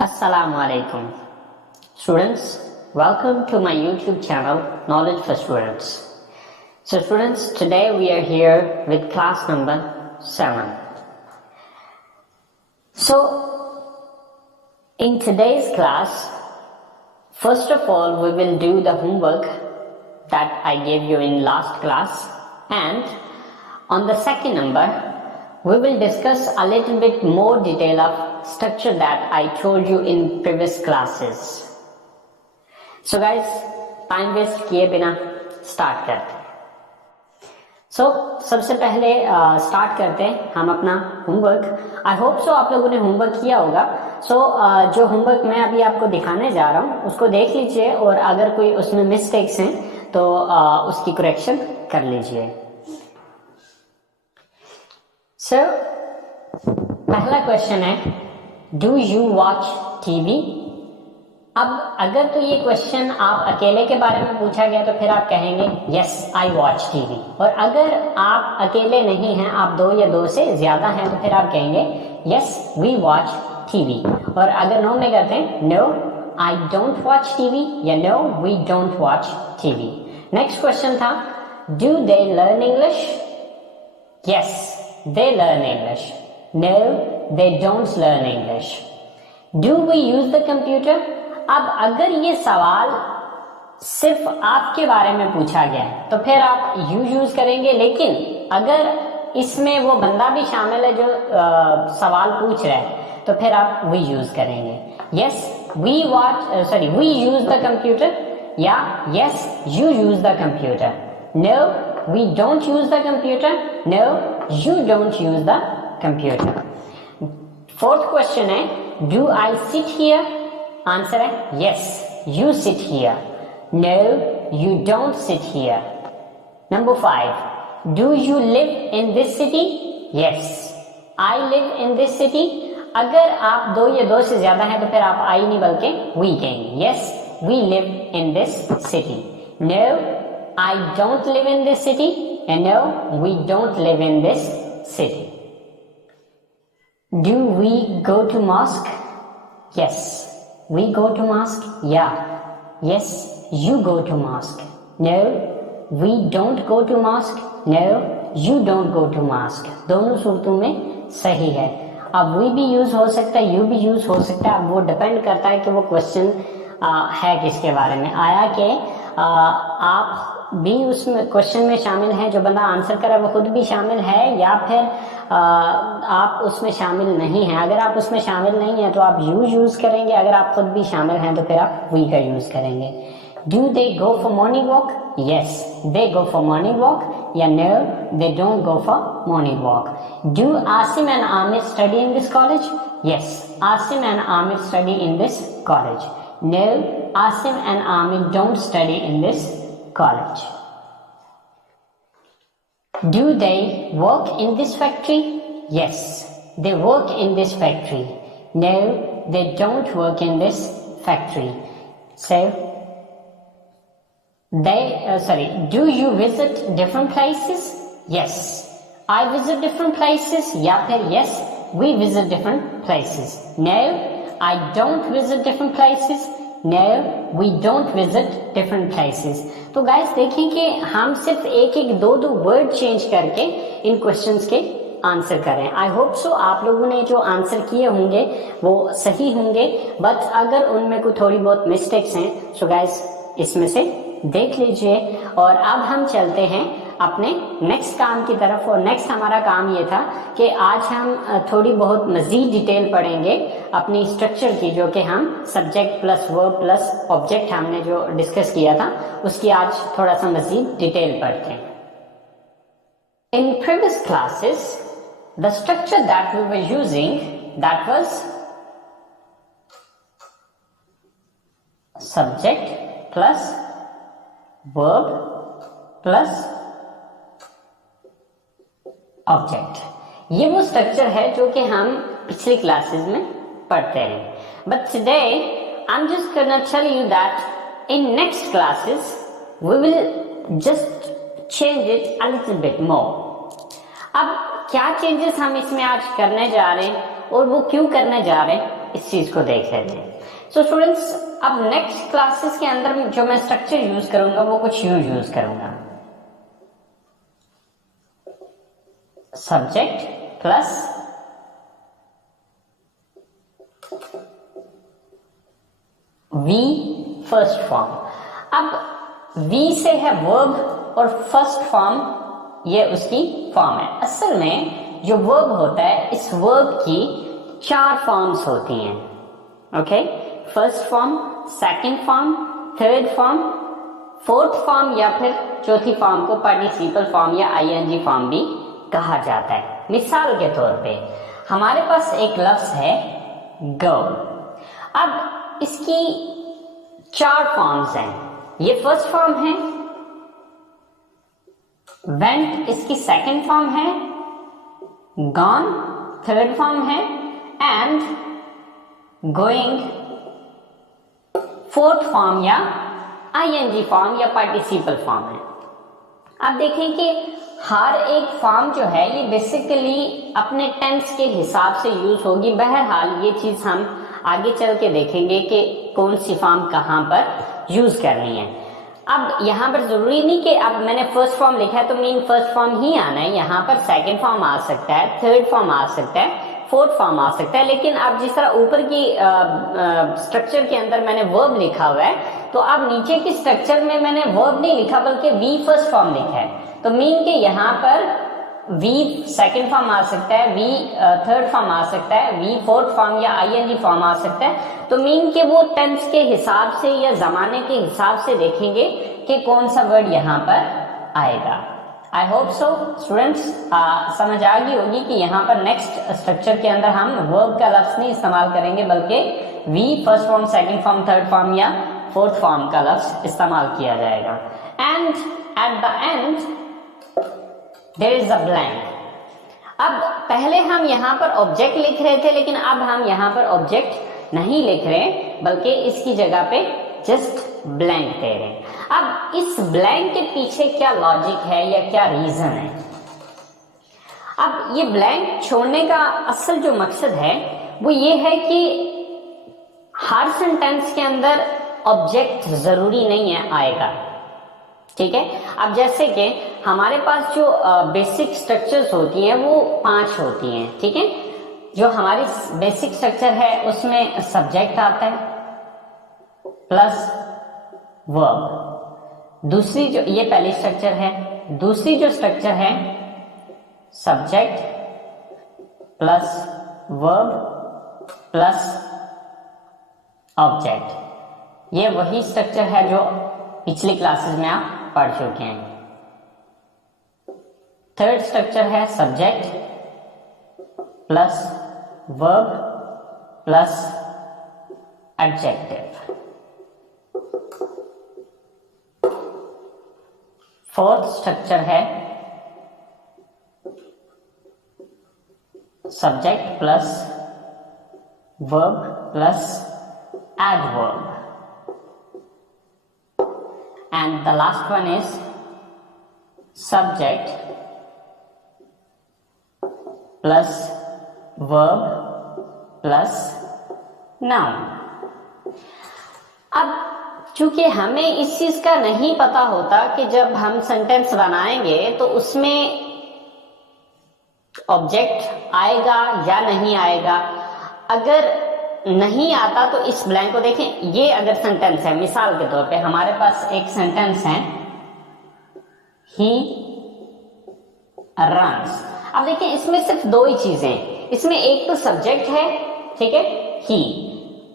Assalamu alaikum. Students, welcome to my YouTube channel Knowledge for Students. So students, today we are here with class number 7. So in today's class, first of all we will do the homework that I gave you in last class, and on the second number we will discuss a little bit more detail of structure that I told you in previous classes. So guys, time waste किए बिना start करते हैं. So सबसे पहले start करते हैं हम अपना होमवर्क. I hope so आप लोगों ने होमवर्क किया होगा. So जो होमवर्क मैं अभी आपको दिखाने जा रहा हूँ उसको देख लीजिए, और अगर कोई उसमें मिस्टेक्स हैं तो उसकी करेक्शन कर लीजिए. So पहला क्वेश्चन है, डू यू वॉच टीवी? अब अगर तो ये क्वेश्चन आप अकेले के बारे में पूछा गया तो फिर आप कहेंगे यस आई वॉच टीवी, और अगर आप अकेले नहीं हैं, आप दो या दो से ज्यादा हैं, तो फिर आप कहेंगे यस वी वॉच टीवी. और अगर नो में करते हैं no I don't watch TV या no we don't watch TV. Next question था, do they learn English? Yes they learn English. No, they don't learn English. Do we use the computer? अब अगर ये सवाल सिर्फ आपके बारे में पूछा गया है तो फिर आप you यूज करेंगे, लेकिन अगर इसमें वो बंदा भी शामिल है जो सवाल पूछ रहा है तो फिर आप we यूज करेंगे. Yes, we use the computer या yes, you use the computer. No, we don't use the computer. No, you don't use the computer. Fourth question है, do I sit here? Answer है yes, you sit here. No, you don't sit here. Number 5, do you live in this city? Yes, I live in this city. अगर आप दो या दो से ज्यादा है तो फिर आप I नहीं बल्कि we कहेंगे. Yes, we live in this city. No, I don't live in this city, and no, we don't live in this city. Do we go to mosque? Yes, we go to mosque. Yeah. Yes, you go to mosque. No, we don't go to mosque. No, you don't go to mosque. दोनों सूरतों में सही है. अब we भी use हो सकता है, you भी यूज हो सकता है. अब वो डिपेंड करता है कि वो क्वेश्चन है किसके बारे में आया, कि आप भी उसमें क्वेश्चन में शामिल हैं, जो बंदा आंसर करे वो खुद भी शामिल है, या फिर आप उसमें शामिल नहीं हैं. अगर आप उसमें शामिल नहीं हैं तो आप यू यूज करेंगे, अगर आप खुद भी शामिल हैं तो फिर आप वी का यूज करेंगे. Do they go for morning walk? Yes, they go for morning walk या no, they don't go for morning walk. Do Asim and Aamir study in this college? Yes, Asim and Aamir study in this college. No, Asim and Amir don't study in this college. Do they work in this factory? Yes, they work in this factory. No, they don't work in this factory. So, do you visit different places? Yes, I visit different places. या फिर yes, we visit different places. No, I don't visit different places. No, we don't visit different places. तो guys देखें कि हम सिर्फ एक एक दो दो वर्ड चेंज करके इन क्वेश्चंस के आंसर करें. आई होप सो आप लोगों ने जो आंसर किए होंगे वो सही होंगे, बट अगर उनमें कोई थोड़ी बहुत मिस्टेक्स हैं सो गाइस इसमें से देख लीजिए. और अब हम चलते हैं अपने नेक्स्ट काम की तरफ. और नेक्स्ट हमारा काम ये था कि आज हम थोड़ी बहुत मजीद डिटेल पढ़ेंगे अपनी स्ट्रक्चर की, जो कि हम subject plus verb plus object हमने जो डिस्कस किया था उसकी आज थोड़ा सा मजीद डिटेल पढ़ते हैं. In previous classes the structure that we were using that was subject plus verb plus object. ये वो स्ट्रक्चर है जो कि हम पिछली क्लासेस में पढ़ते हैं. But today I am just gonna tell you that in next classes we will just change it a little bit more. अब क्या चेंजेस हम इसमें आज करने जा रहे हैं और वो क्यों करने जा रहे हैं इस चीज को देख लेते हैं। सो स्टूडेंट्स, अब नेक्स्ट क्लासेस के अंदर जो मैं स्ट्रक्चर यूज करूंगा वो कुछ यूज करूंगा, subject plus V first form. अब वी से है वर्ब और फर्स्ट फॉर्म ये उसकी फॉर्म है। असल में जो वर्ब होता है, इस वर्ब की 4 फॉर्म्स होती हैं। Okay, first form, second form, third form, fourth form या फिर चौथी फॉर्म को पार्टिसिपल फॉर्म या आईएनजी फॉर्म भी कहा जाता है। मिसाल के तौर पे हमारे पास एक लफ्ज है गो। अब इसकी 4 फॉर्म्स हैं। ये फर्स्ट फॉर्म है, वेंट इसकी सेकंड फॉर्म है, गॉन थर्ड फॉर्म है एंड गोइंग फोर्थ फॉर्म या आईएनजी फॉर्म या पार्टिसिपल फॉर्म है। अब देखें कि हर एक फॉर्म जो है ये बेसिकली अपने टेंस के हिसाब से यूज होगी। बहरहाल ये चीज हम आगे चल के देखेंगे कि कौन सी फॉर्म कहां पर यूज करनी है। अब यहां पर जरूरी नहीं कि अब मैंने फर्स्ट फॉर्म लिखा है तो मीन फर्स्ट फॉर्म ही आना है। यहां पर सेकंड फॉर्म आ सकता है, थर्ड फॉर्म आ सकता है, फोर्थ फॉर्म आ सकता है। लेकिन अब जिस तरह ऊपर की स्ट्रक्चर के अंदर मैंने वर्ब लिखा हुआ है, तो अब नीचे की स्ट्रक्चर में मैंने वर्ब नहीं लिखा बल्कि वी फर्स्ट फॉर्म लिखा है। तो मीन के यहाँ पर वी सेकंड फॉर्म आ सकता है, वी थर्ड फॉर्म आ सकता है, वी फोर्थ फॉर्म या आईएनजी फॉर्म आ सकता है। तो मीन के वो टेंस के हिसाब से या जमाने के हिसाब से देखेंगे कि कौन सा वर्ड यहाँ पर आएगा। आई होप सो स्टूडेंट्स समझ आ गई होगी कि यहाँ पर नेक्स्ट स्ट्रक्चर के अंदर हम वर्ब का लफ्ज नहीं इस्तेमाल करेंगे बल्कि V first form, second form, third form या फोर्थ फॉर्म का लफ्ज इस्तेमाल किया जाएगा। And at the end there is a blank. अब पहले हम यहाँ पर ऑब्जेक्ट लिख रहे थे, लेकिन अब हम यहाँ पर ऑब्जेक्ट नहीं लिख रहे बल्कि इसकी जगह पे जस्ट ब्लैंक दे रहे हैं। अब इस ब्लैंक के पीछे क्या लॉजिक है या क्या रीजन है? अब ये ब्लैंक छोड़ने का असल जो मकसद है वो ये है कि हर सेंटेंस के अंदर ऑब्जेक्ट जरूरी नहीं है आएगा। ठीक है, अब जैसे कि हमारे पास जो बेसिक स्ट्रक्चर्स होती हैं वो 5 होती हैं। ठीक है, जो हमारी बेसिक स्ट्रक्चर है उसमें सब्जेक्ट आता है प्लस वर्ब। दूसरी जो ये पहली स्ट्रक्चर है, दूसरी जो स्ट्रक्चर है subject plus verb plus object. ये वही स्ट्रक्चर है जो पिछली क्लासेस में आप पढ़ चुके हैं। थर्ड स्ट्रक्चर है subject plus verb plus adjective. Fourth structure है subject plus verb plus adverb. And the last one is subject plus verb plus noun। अब चूंकि हमें इस चीज का नहीं पता होता कि जब हम सेंटेंस बनाएंगे तो उसमें ऑब्जेक्ट आएगा या नहीं आएगा। अगर नहीं आता तो इस ब्लैंक को देखें। ये अगर सेंटेंस है, मिसाल के तौर पे हमारे पास एक सेंटेंस है ही रन्स। अब देखिए इसमें सिर्फ 2 ही चीजें, इसमें एक तो सब्जेक्ट है, ठीक है, ही,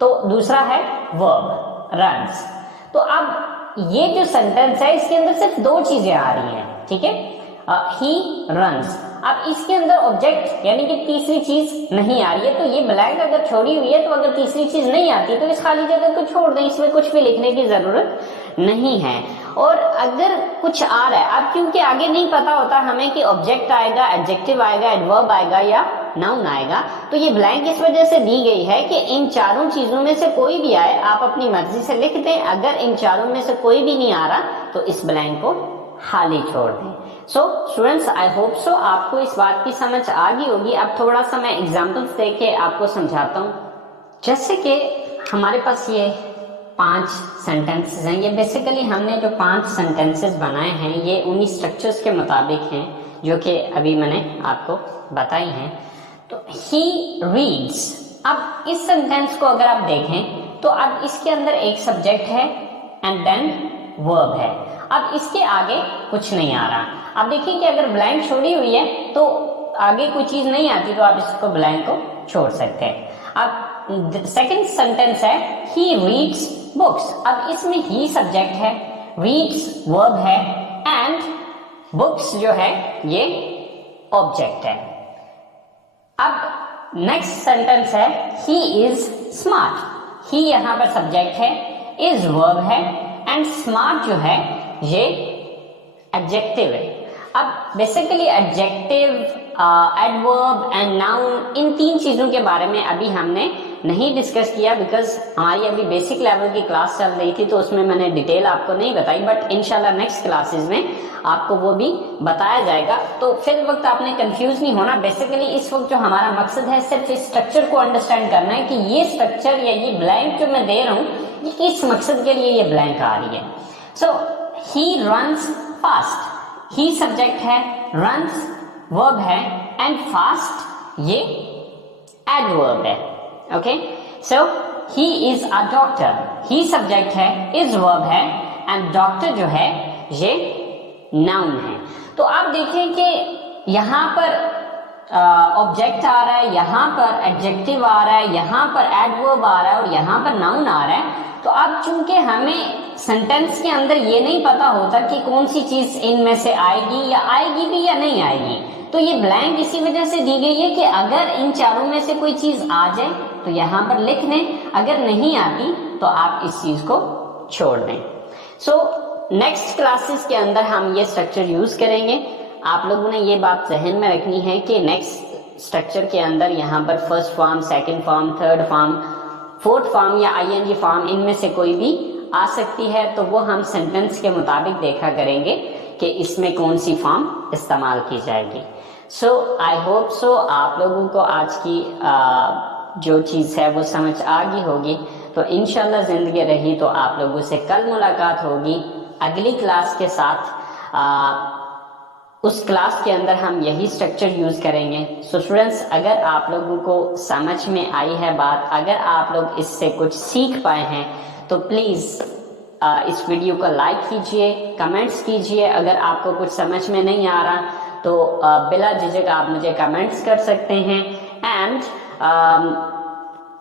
तो दूसरा है वर्ब रन्स। तो अब ये जो सेंटेंस है इसके अंदर सिर्फ 2 चीजें आ रही हैं। ठीक है, ही रन्स। अब इसके अंदर ऑब्जेक्ट यानी कि तीसरी चीज नहीं आ रही है। तो ये ब्लैंक अगर छोड़ी हुई है तो अगर तीसरी चीज नहीं आती तो इस खाली जगह को छोड़ दें, इसमें कुछ भी लिखने की जरूरत नहीं है। और अगर कुछ आ रहा है, अब क्योंकि आगे नहीं पता होता हमें कि ऑब्जेक्ट आएगा, एडजेक्टिव आएगा, एडवर्ब आएगा या नाउन आएगा, तो ये ब्लैंक इस वजह से दी गई है कि इन चारों चीजों में से कोई भी आए आप अपनी मर्जी से लिख दें। अगर इन चारों में से कोई भी नहीं आ रहा तो इस ब्लैंक को खाली छोड़ दें। So students, I hope so आपको इस बात की समझ आ गई होगी। अब थोड़ा सा मैं एग्जाम्पल्स देके आपको समझाता हूँ। जैसे कि हमारे पास ये 5 सेंटेंसेस हैं, ये बेसिकली हमने जो 5 सेंटेंसेस बनाए हैं ये उन्हीं स्ट्रक्चर्स के मुताबिक हैं जो कि अभी मैंने आपको बताई हैं। तो ही रीड्स, अब इस सेंटेंस को अगर आप देखें तो अब इसके अंदर एक सब्जेक्ट है एंड देन वर्ब है। अब इसके आगे कुछ नहीं आ रहा। अब देखिए कि अगर ब्लैंक छोड़ी हुई है तो आगे कोई चीज नहीं आती तो आप इसको ब्लैंक को छोड़ सकते हैं। अब सेकंड सेंटेंस है ही रीड्स बुक्स। अब इसमें ही सब्जेक्ट है, रीड्स वर्ब है एंड बुक्स जो है ये ऑब्जेक्ट है। अब नेक्स्ट सेंटेंस है ही इज स्मार्ट। ही यहां पर सब्जेक्ट है, इज वर्ब है एंड स्मार्ट जो है ये एडजेक्टिव है। अब basically adjective, adverb and noun, इन 3 चीजों के बारे में अभी हमने नहीं डिस्कस किया बिकॉज हमारी अभी बेसिक लेवल की क्लास चल रही थी तो उसमें मैंने डिटेल आपको नहीं बताई, बट इंशाल्लाह नेक्स्ट क्लासेस में आपको वो भी बताया जाएगा। तो फिर वक्त आपने कंफ्यूज नहीं होना। बेसिकली इस वक्त जो हमारा मकसद है सिर्फ इस स्ट्रक्चर को अंडरस्टैंड करना है कि ये स्ट्रक्चर या ये ब्लैंक जो मैं दे रहा हूं ये किस मकसद के लिए ये ब्लैंक आ रही है। So he runs fast, he subject है, रन्स वर्ब है एंड फास्ट ये एडवर्ब है। Okay, so he is a doctor, he subject है, इज वर्ब है एंड डॉक्टर जो है ये नाउन है। तो आप देखें कि यहां पर ऑब्जेक्ट आ रहा है, यहां पर एडजेक्टिव आ रहा है, यहां पर एडवर्ब आ रहा है और यहां पर नाउन आ रहा है। तो अब चूंकि हमें सेंटेंस के अंदर ये नहीं पता होता कि कौन सी चीज इनमें से आएगी या आएगी भी या नहीं आएगी, तो ये ब्लैंक इसी वजह से दी गई है कि अगर इन चारों में से कोई चीज आ जाए तो यहां पर लिख दें, अगर नहीं आती तो आप इस चीज को छोड़ दें। सो नेक्स्ट क्लासेस के अंदर हम ये स्ट्रक्चर यूज करेंगे। आप लोगों ने ये बात जहन में रखनी है कि नेक्स्ट स्ट्रक्चर के अंदर यहाँ पर first form, second form, third form, fourth form या आईएनजी फॉर्म इनमें से कोई भी आ सकती है। तो वो हम सेंटेंस के मुताबिक देखा करेंगे कि इसमें कौन सी फॉर्म इस्तेमाल की जाएगी। सो आई होप सो आप लोगों को आज की जो चीज़ है वो समझ आ गई होगी। तो इंशाल्लाह जिंदगी रही तो आप लोगों से कल मुलाकात होगी अगली क्लास के साथ। उस क्लास के अंदर हम यही स्ट्रक्चर यूज करेंगे। सो स्टूडेंट्स, अगर आप लोगों को समझ में आई है बात, अगर आप लोग इससे कुछ सीख पाए हैं तो प्लीज इस वीडियो को लाइक कीजिए, कमेंट्स कीजिए। अगर आपको कुछ समझ में नहीं आ रहा तो बिला झिझक आप मुझे कमेंट्स कर सकते हैं। एंड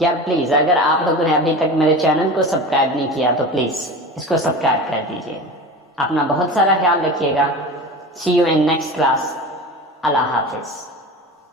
यार प्लीज, अगर आप लोगों ने अभी तक मेरे चैनल को सब्सक्राइब नहीं किया तो प्लीज इसको सब्सक्राइब कर दीजिए। अपना बहुत सारा ख्याल रखिएगा। See you in next class. Allah Hafiz.